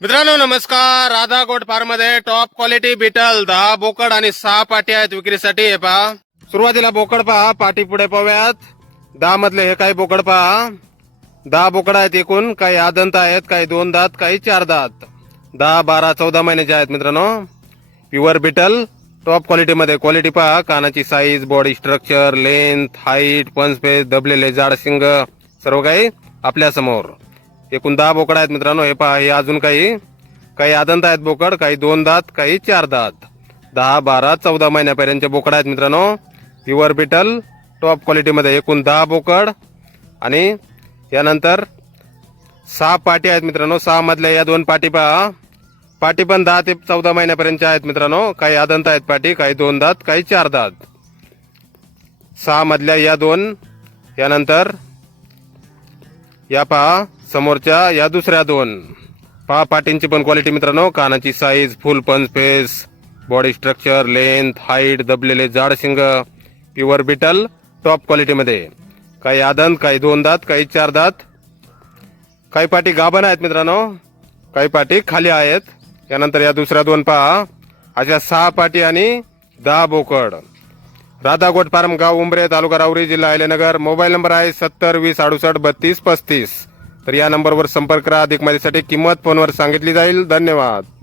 मित्रांनो नमस्कार. Radha goat farm मध्ये टॉप क्वालिटी बिटल 10 बोकड आणि 6 पाटी आहेत विक्रीसाठी. हे पहा, सुरुवातीला बोकड पहा, पाटी पुढे पाहूयात. 10 मधले हे काही बोकड पहा, 10 बोकड आहेत एकूण. काही आदंत आहेत, काही 2 दात, काही 4 दात. 10, 12, 14 महिन्याचे आहेत मित्रांनो. प्युअर बिटल टॉप क्वालिटी मध्ये. क्वालिटी पहा, कानाची size, body structure, length, height, पंच फेस, दबलेले जाड शिंग, सर्व काही आपल्या समोर. एकूण 10 बोकड आहेत मित्रांनो. हे पहा, हे अजून काही आदंत आहेत बोकड, काही 2 दात, काही 4 दात. 10, 12, 14 महिन्यापर्यंतचे बोकड आहेत मित्रांनो. प्युअर बिटल टॉप क्वालिटी मध्ये. एकूण 10 बोकड आणि यानंतर 6 पाटी आहेत मित्रांनो. 6 मधल्या या 2 पाटी पहा. पाटी पण 10 ते 14 महिन्यापर्यंतच्या आहेत मित्रांनो. काही आदंत आहेत पाटी, काही 2 दात, काही 4 दात. 6 मधल्या या 2, यानंतर या पहा समोरच्या या दुसऱ्या 2 पहा. पाटींची पण क्वालिटी मित्रांनो, कानाची साईज, फुल पंच face, body structure, length, height, दबलेले जाड शिंग, प्युअर बिटल टॉप क्वालिटी मध्ये. काही आदंत, काही 2 दात, काही 4 दात. काही पाटी गाभण आहेत मित्रांनो, काही पाटी खाली आहेत. यानंतर या दुसऱ्या 2 पहा. अशा 6 पाटी आणि 10 बोकड. राधा गोट फार्म, गाव उंबरे, तालुका राऊरी, जिल्हा अहिल्यानगर. मोबाईल नंबर आहे 70 20 68 32 35. तर या नंबरवर संपर्क करा. अधिक माहितीसाठी किंमत फोनवर सांगितली जाईल. धन्यवाद.